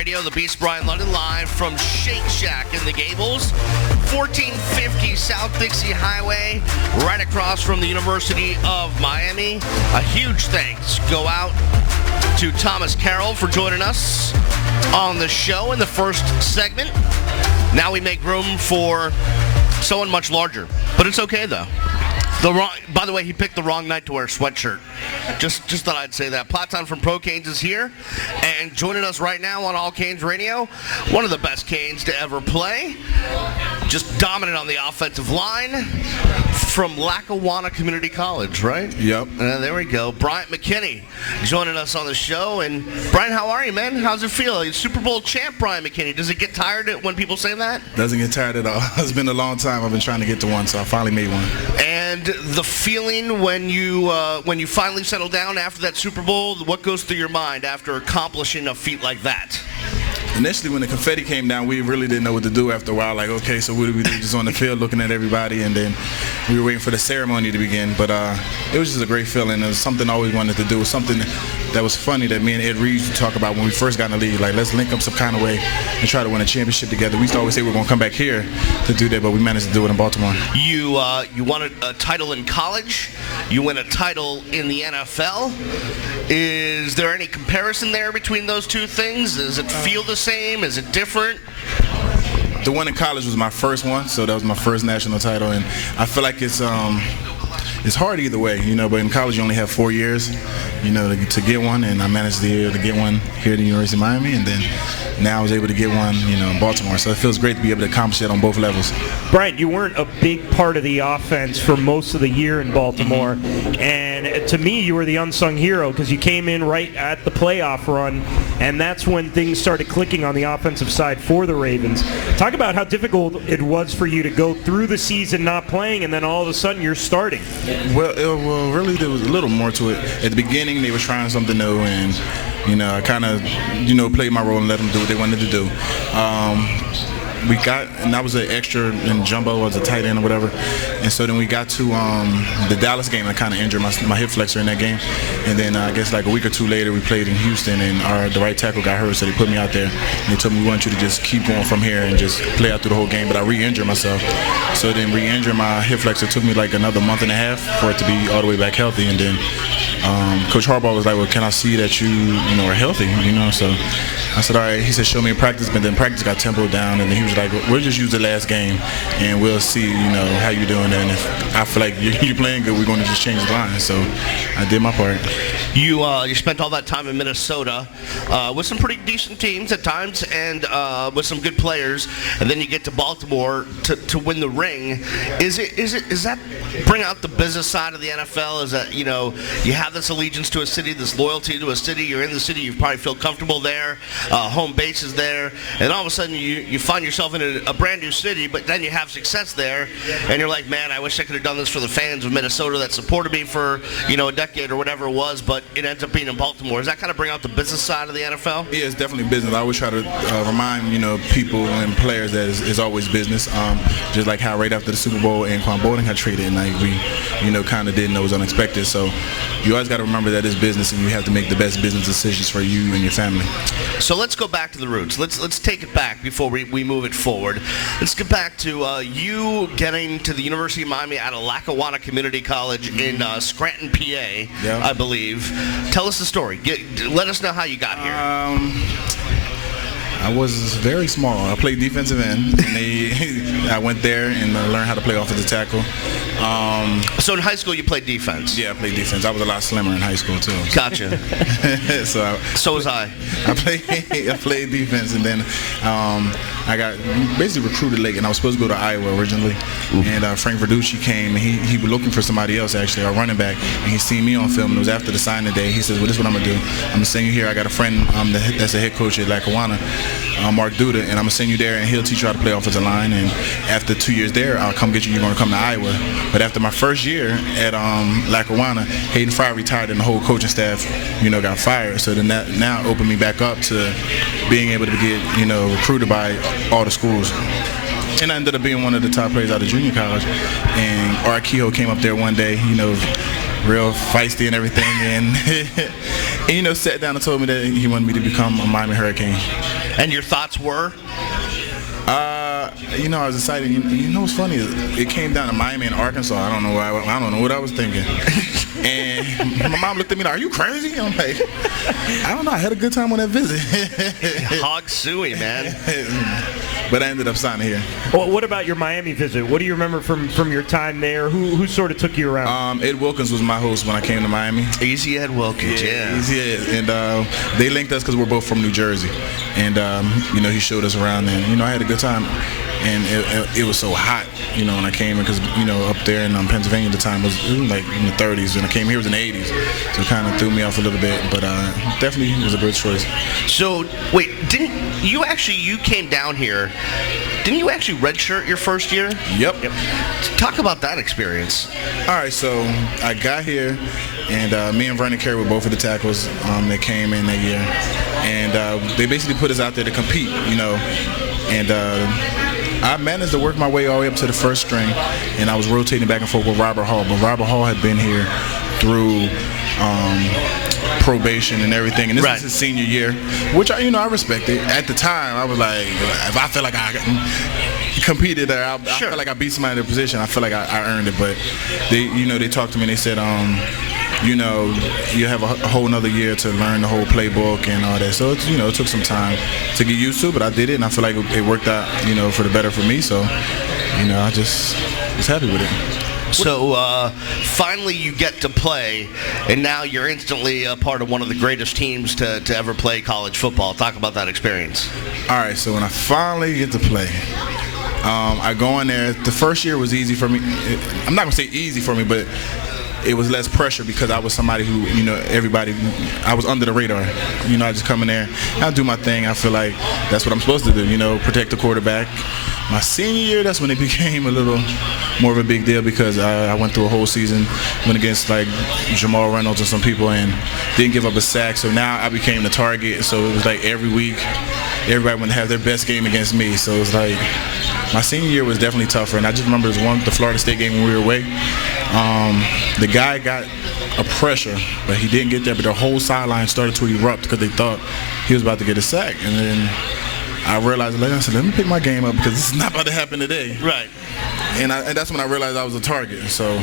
Radio, the Beast Bryant London, live from Shake Shack in the Gables, 1450 South Dixie Highway, right across from the University of Miami. A huge thanks go out to Thomas Carroll for joining us on the show in the first segment. Now we make room for someone much larger, but it's okay though. By the way, he picked the wrong night to wear a sweatshirt. Just thought I'd say that. Platon from Pro Canes is here, and joining us right now on All Canes Radio, one of the best Canes to ever play. Just dominant on the offensive line from Lackawanna Community College, right? Yep. There we go. Bryant McKinnie joining us on the show. And Bryant, how are you, man? How's it feel? You're Super Bowl champ, Bryant McKinnie. Does it get tired when people say that? Doesn't get tired at all. It's been a long time. I've been trying to get to one, so I finally made one. And the feeling when you finally settle down after that Super Bowl, what goes through your mind after accomplishing a feat like that? Initially, when the confetti came down, we really didn't know what to do after a while. Like, okay, so what do we do? Just on the field looking at everybody, and then we were waiting for the ceremony to begin. But it was just a great feeling. It was something I always wanted to do. It was something that was funny that me and Ed Reed used to talk about when we first got in the league. Like, let's link up some kind of way and try to win a championship together. We used to always say we were going to come back here to do that, but we managed to do it in Baltimore. You won a title in college. You win a title in the NFL. Is there any comparison there between those two things? Does it feel the same? Is it different? The one in college was my first one, so that was my first national title, and I feel like it's hard either way, but in college you only have 4 years, to get one, and I managed to get one here at the University of Miami, and then now I was able to get one, in Baltimore. So it feels great to be able to accomplish that on both levels. Bryant, you weren't a big part of the offense for most of the year in Baltimore, and to me, you were the unsung hero because you came in right at the playoff run, and that's when things started clicking on the offensive side for the Ravens. Talk about how difficult it was for you to go through the season not playing, and then all of a sudden you're starting. Well, really, there was a little more to it. At the beginning, they were trying something new, and I kind of, played my role and let them do what they wanted to do. And that was an extra in jumbo as a tight end or whatever. And so then we got to the Dallas game. I kind of injured my hip flexor in that game. And then I guess like a week or two later, we played in Houston, and the right tackle got hurt, so they put me out there. And they told me, we want you to just keep going from here and just play out through the whole game. But I re-injured myself. So then re-injuring my hip flexor took me like another month and a half for it to be all the way back healthy. And then Coach Harbaugh was like, well, can I see that you are healthy? So I said, all right. He said, show me in practice. But then practice got tempoed down, and then he was like, we'll just use the last game, and we'll see, how you're doing. And if I feel like you're playing good, we're going to just change the line. So I did my part. You spent all that time in Minnesota with some pretty decent teams at times, and with some good players, and then you get to Baltimore to win the ring. Is that bring out the business side of the NFL? Is that you have this allegiance to a city, this loyalty to a city. You're in the city, you probably feel comfortable there. Home base is there, and all of a sudden you find yourself in a brand new city, but then you have success there, and you're like, man, I wish I could have done this for the fans of Minnesota that supported me for a decade or whatever it was, but it ends up being in Baltimore. Does that kind of bring out the business side of the NFL? Yeah, it's definitely business. I always try to remind people and players that it's always business. Just like how right after the Super Bowl, Anquan Boldin got traded, and like we kind of didn't know it was unexpected. So you always got to remember that it's business, and you have to make the best business decisions for you and your family. So let's go back to the roots. Let's take it back before we move it forward. Let's get back to you getting to the University of Miami out of Lackawanna Community College in Scranton, PA, I believe. Tell us the story. Let us know how you got here. I was very small. I played defensive end, and I went there and learned how to play offensive tackle. So in high school you played defense? Yeah, I played defense. I was a lot slimmer in high school too. Gotcha. So was I. I played defense, and then I got basically recruited late, and I was supposed to go to Iowa originally. Ooh. And Frank Verducci came, and he was looking for somebody else, actually, a running back, and he seen me on film, and it was after the signing day. He says, well, this is what I'm going to do. I'm going to send you here. I got a friend that's a head coach at Lackawanna, Mark Duda, and I'm going to send you there, and he'll teach you how to play offensive line, and after 2 years there, I'll come get you. You're going to come to Iowa. But after my first year at Lackawanna, Hayden Fry retired, and the whole coaching staff, got fired. So then that now opened me back up to being able to get, recruited by all the schools. And I ended up being one of the top players out of junior college. And Art Kehoe came up there one day, real feisty and everything, and sat down and told me that he wanted me to become a Miami Hurricane. And your thoughts were? I was excited. You know what's funny is it came down to Miami and Arkansas. I don't know what I was thinking. And my mom looked at me like, "Are you crazy?" I'm like, "I don't know. I had a good time on that visit." Hog suey, man. But I ended up signing here. Well, what about your Miami visit? What do you remember from your time there? Who sort of took you around? Ed Wilkins was my host when I came to Miami. Easy Ed Wilkins, yeah. Easy Ed. And they linked us because we're both from New Jersey. And, he showed us around and, I had a good time. And it was so hot, when I came in because, up there in Pennsylvania at the time it was like in the 30s. When I came here it was in the 80s. So it kind of threw me off a little bit. But definitely was a good choice. So, wait, you came down here, didn't you actually redshirt your first year? Yep. Talk about that experience. All right, so I got here, and me and Vernon Carey were both of the tackles that came in that year. And they basically put us out there to compete, And I managed to work my way all the way up to the first string, and I was rotating back and forth with Robert Hall. But Robert Hall had been here through probation and everything, and this was his senior year, which I respected. At the time, I was like, if I feel like I competed there, I felt like I beat somebody in their position. I feel like I earned it. But they talked to me and they said, you have a whole nother year to learn the whole playbook and all that. So it took some time to get used to, but I did it, and I feel like it worked out, for the better for me. So, I just was happy with it. So finally you get to play, and now you're instantly a part of one of the greatest teams to ever play college football. Talk about that experience. All right, so when I finally get to play, I go in there. The first year was easy for me. I'm not going to say easy for me, but it was less pressure because I was somebody who, I was under the radar. I just come in there, I do my thing. I feel like that's what I'm supposed to do, protect the quarterback. My senior year, that's when it became a little more of a big deal because I went through a whole season, went against like Jamal Reynolds and some people and didn't give up a sack. So now I became the target. So it was like every week, everybody wanted to have their best game against me. So it was like my senior year was definitely tougher. And I just remember the Florida State game when we were away. The guy got a pressure, but he didn't get there. But the whole sideline started to erupt because they thought he was about to get a sack. And then I realized, I said, let me pick my game up because this is not about to happen today. Right. And that's when I realized I was a target. So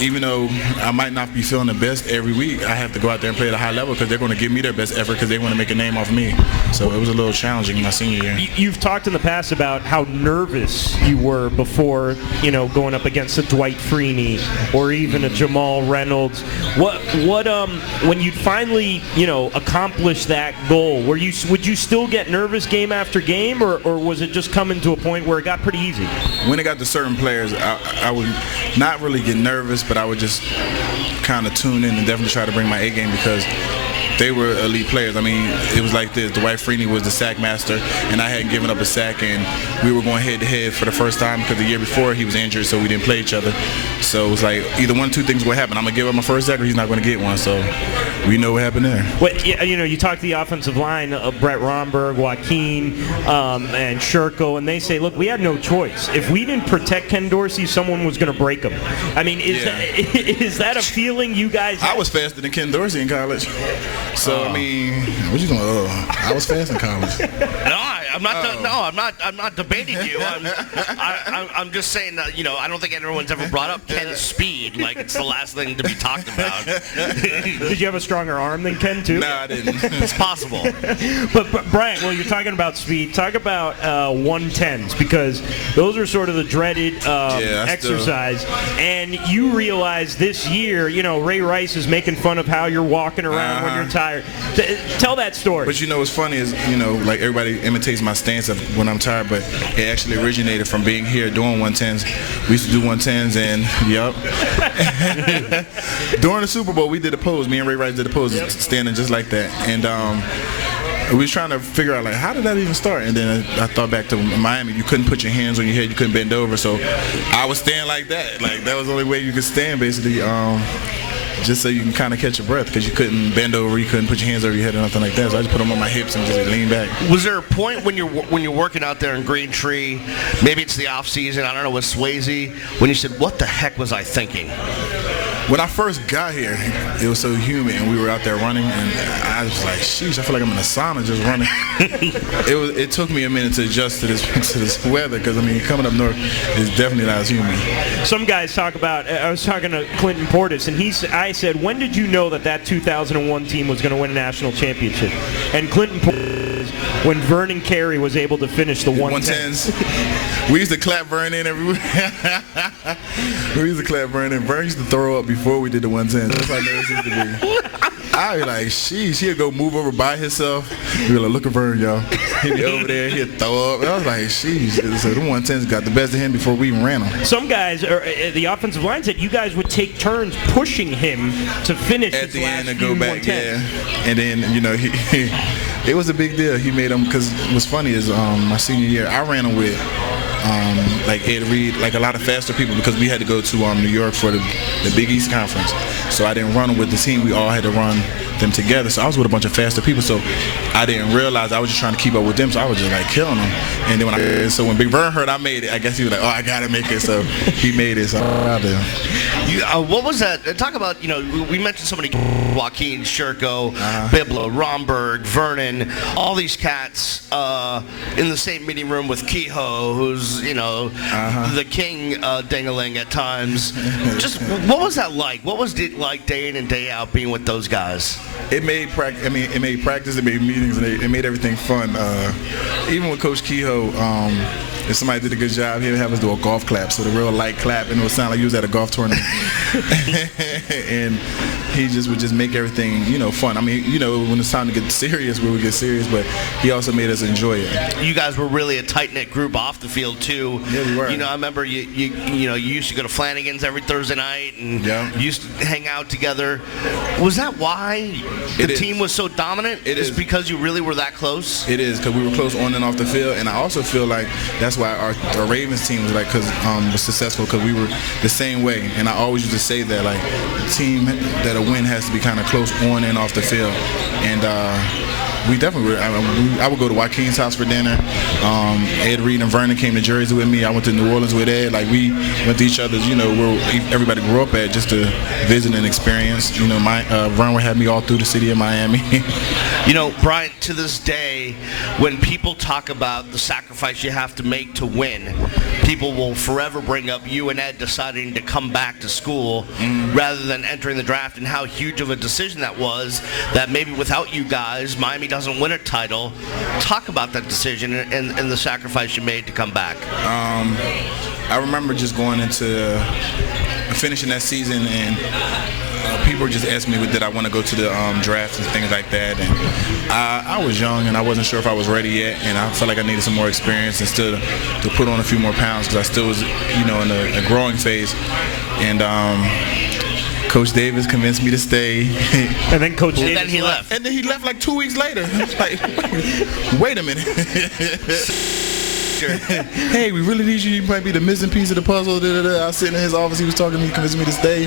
even though I might not be feeling the best every week, I have to go out there and play at a high level because they're going to give me their best effort because they want to make a name off me. So it was a little challenging in my senior year. You've talked in the past about how nervous you were before, going up against a Dwight Freeney or even a Jamal Reynolds. When you finally, accomplish that goal, would you still get nervous game after game, or was it just coming to a point where it got pretty easy? When it got to certain players, I would not really get nervous, but I would just kind of tune in and definitely try to bring my A game because they were elite players. I mean, it was like this. Dwight Freeney was the sack master, and I hadn't given up a sack, and we were going head-to-head for the first time because the year before he was injured, so we didn't play each other. So it was like either one or two things will happen. I'm going to give up my first sack or he's not going to get one. So we know what happened there. Well, you talk to the offensive line, Brett Romberg, Joaquin, and Sherko, and they say, look, we had no choice. If we didn't protect Ken Dorsey, someone was going to break him. I mean, is that a feeling you guys have? I was faster than Ken Dorsey in college. So I mean, what you doing? I was fast in college. I'm not debating you. I'm just saying that I don't think everyone's ever brought up Ken's speed like it's the last thing to be talked about. Did you have a stronger arm than Ken too? No, I didn't. It's possible. But Bryant, well, you're talking about speed. Talk about 110s because those are sort of the dreaded exercise. And you realize this year, Ray Rice is making fun of how you're walking around when you're tired. Tell that story. But what's funny is, like everybody imitates my stance of when I'm tired, but it actually originated from being here doing 110s. We used to do 110s and, during the Super Bowl, we did a pose. Me and Ray Rice did a pose, standing just like that. And we was trying to figure out, how did that even start? And then I thought back to Miami. You couldn't put your hands on your head. You couldn't bend over. So I was standing like that. That was the only way you could stand, basically. Just so you can kind of catch your breath because you couldn't bend over, you couldn't put your hands over your head or nothing like that. So I just put them on my hips and just lean back. Was there a point when you're working out there in Green Tree, maybe it's the off season, I don't know, with Swayze, when you said, what the heck was I thinking? when I first got here, it was so humid, and we were out there running, and I was like, sheesh, I feel like I'm in a sauna just running. It took me a minute to adjust to this weather, because, I mean, coming up north is definitely not as humid. Some guys talk about, I was talking to Clinton Portis, and I said, when did you know that 2001 team was going to win a national championship? And Clinton Portis, when Vernon Carey was able to finish the 110s. We used to clap Vernon everywhere. We used to clap Vernon. Vernon used to throw up before we did the 110s. That's how nervous he used to be. I'd be like, sheesh, he'd go move over by himself. We'd be like, look at Vernon, y'all. He'd be over there, he'd throw up. And I was like, sheesh. So the 110s got the best of him before we even ran them. Some guys, the offensive line said you guys would take turns pushing him to finish at the end and few go back, 110s. yeah. And then, you know, it was a big deal. He made them, because what's funny is my senior year, I ran them with like Ed Reed, like a lot of faster people, because we had to go to New York for the Big East Conference. So I didn't run them with the team. We all had to run them together. So I was with a bunch of faster people. So I didn't realize I was just trying to keep up with them. So I was just like killing them. And then when Big Vern heard I made it, I guess he was like, oh, I gotta make it. So he made it. So I did. What was that? Talk about, you know, we mentioned somebody, Joaquin, Sherko, Biblo, Romberg, Vernon, all these cats in the same meeting room with Kehoe, who's, you know, the king ding-a-ling at times. Just what was that like? What was it like day in and day out being with those guys? It made practice. I mean, it made practice. It made meetings. And it made everything fun. Even with Coach Kehoe, if somebody did a good job, he would have us do a golf clap, so the real light clap, and it would sound like he was at a golf tournament. And he would just make everything, you know, fun. I mean, you know, when it's time to get serious, we would get serious, but he also made us enjoy it. You guys were really a tight-knit group off the field too. Yeah, we were. You know, I remember you used to go to Flanagan's every Thursday night, and you used to hang out together. Was that why the team was so dominant? It is because you really were that close. It is, because we were close on and off the field, and I also feel like that's why our Ravens team was like was successful, because we were the same way. And I always used to say that, like, the team that a win has to be kind of close on and off the field. And we definitely were. I would go to Joaquin's house for dinner. Ed Reed and Vernon came to Jersey with me. I went to New Orleans with Ed. Like, we went to each other's, you know, where everybody grew up at, just to visit and experience. You know, Vernon would have me all through the city of Miami. You know, Bryant, to this day, when people talk about the sacrifice you have to make to win, people will forever bring up you and Ed deciding to come back to school rather than entering the draft, and how huge of a decision that was, that maybe without you guys, Miami doesn't win a title. Talk about that decision and the sacrifice you made to come back. I remember just going into finishing that season, and people were just asking me, did I want to go to the draft and things like that. And I was young, and I wasn't sure if I was ready yet, and I felt like I needed some more experience and still to put on a few more pounds, because I still was, you know, in a growing phase. And Coach Davis convinced me to stay. And then Coach Davis then he left. And then he left like 2 weeks later. It's like, wait a minute. Hey, we really need you. You might be the missing piece of the puzzle. I was sitting in his office. He was talking to me, convincing me to stay.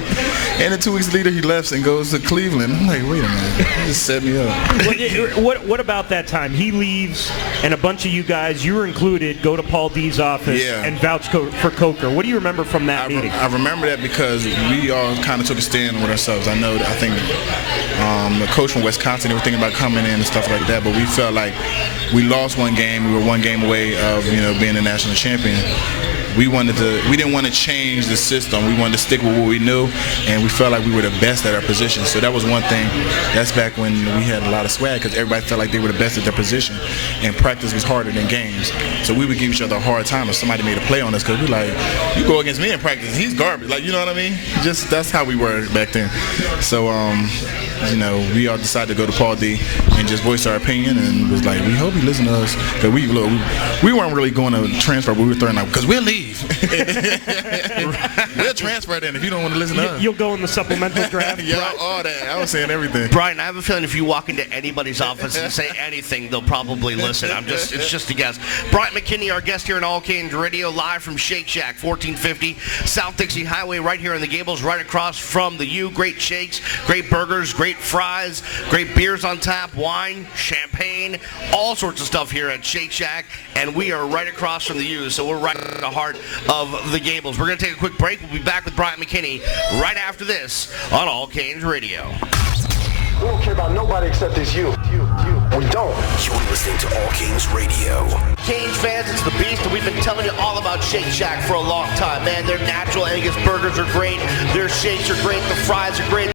And then 2 weeks later, he left and goes to Cleveland. I'm like, wait a minute. He just set me up. What about that time? He leaves, and a bunch of you guys, you were included, go to Paul D's office and vouch for Coker. What do you remember from that meeting? I remember that because we all kind of took a stand with ourselves. I think the coach from Wisconsin, they were thinking about coming in and stuff like that, but we felt like we lost one game. We were one game away of, you know, being a national champion. We didn't want to change the system. We wanted to stick with what we knew, and we felt like we were the best at our position. So that was one thing. That's back when we had a lot of swag, because everybody felt like they were the best at their position, and practice was harder than games. So we would give each other a hard time if somebody made a play on us, because we're like, you go against me in practice, he's garbage. Like, you know what I mean? Just that's how we were back then. So you know, we all decided to go to Paul D and just voice our opinion, and was like, we hope he listens to us, because we weren't really going to transfer, but we were throwing out, because we'll leave. We'll transfer then if you don't want to listen to us. You'll go in the supplemental draft. Yeah, all that. I was saying everything. Brian, I have a feeling if you walk into anybody's office and say anything, they'll probably listen. It's just a guess. Bryant McKinnie, our guest here on All Canes Radio, live from Shake Shack, 1450 South Dixie Highway, right here in the Gables, right across from the U. Great shakes, great burgers, great fries, great beers on tap, wine, champagne, all sorts of stuff here at Shake Shack, and we are right across from the U, so we're right in the heart of the Gables. We're going to take a quick break. We'll be back with Bryant McKinnie right after this on All Canes Radio. We don't care about nobody except it's you. We don't. You're listening to All Canes Radio. Canes fans, it's the Beast, and we've been telling you all about Shake Shack for a long time, man. Their natural Angus burgers are great. Their shakes are great. The fries are great.